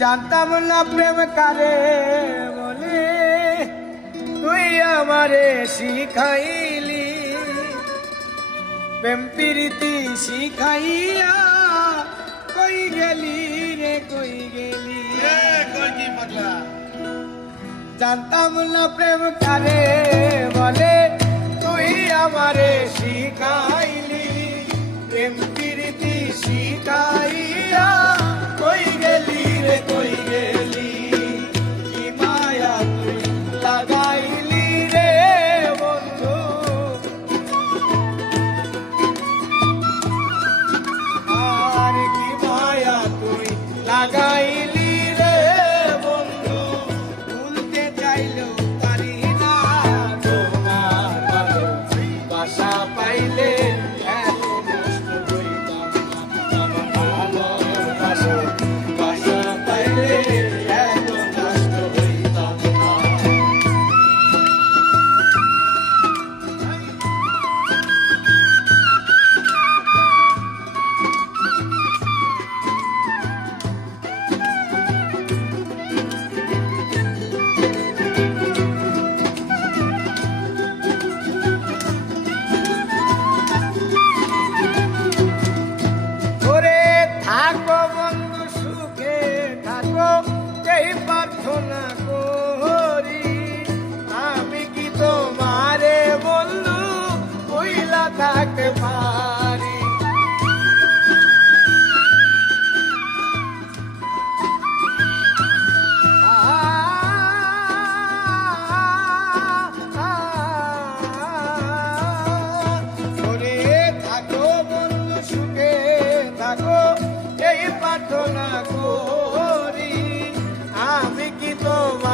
জানতাম না প্রেম কারে বলে, তুই আমারে শিখাইলি প্রেম প্রীতি শিখাইয়া। কই গেলি রে কই গেলি, জানতাম না প্রেম কারে বলে, তুই আমারে শিখাইলি প্রেম প্রীতি শিখাইয়া। কই গেলি রে কই গেলি, কি মায়া তুই লাগাইলি রে বন্ধু। আর কি মায়া তুই লাগাইলি রে বন্ধু, ভুলতে চাইলেও পারি না তোমার ভালোবাসা পাইলে। থাকো বন্ধু সুখে থাকো, এই প্রার্থনা করি। আমি কি তোমারে বন্ধু ভুইলা থাকতে পারি। থাকো বন্ধু সুখে থাকো, এই প্রার্থনা করি। আমি কি তোমার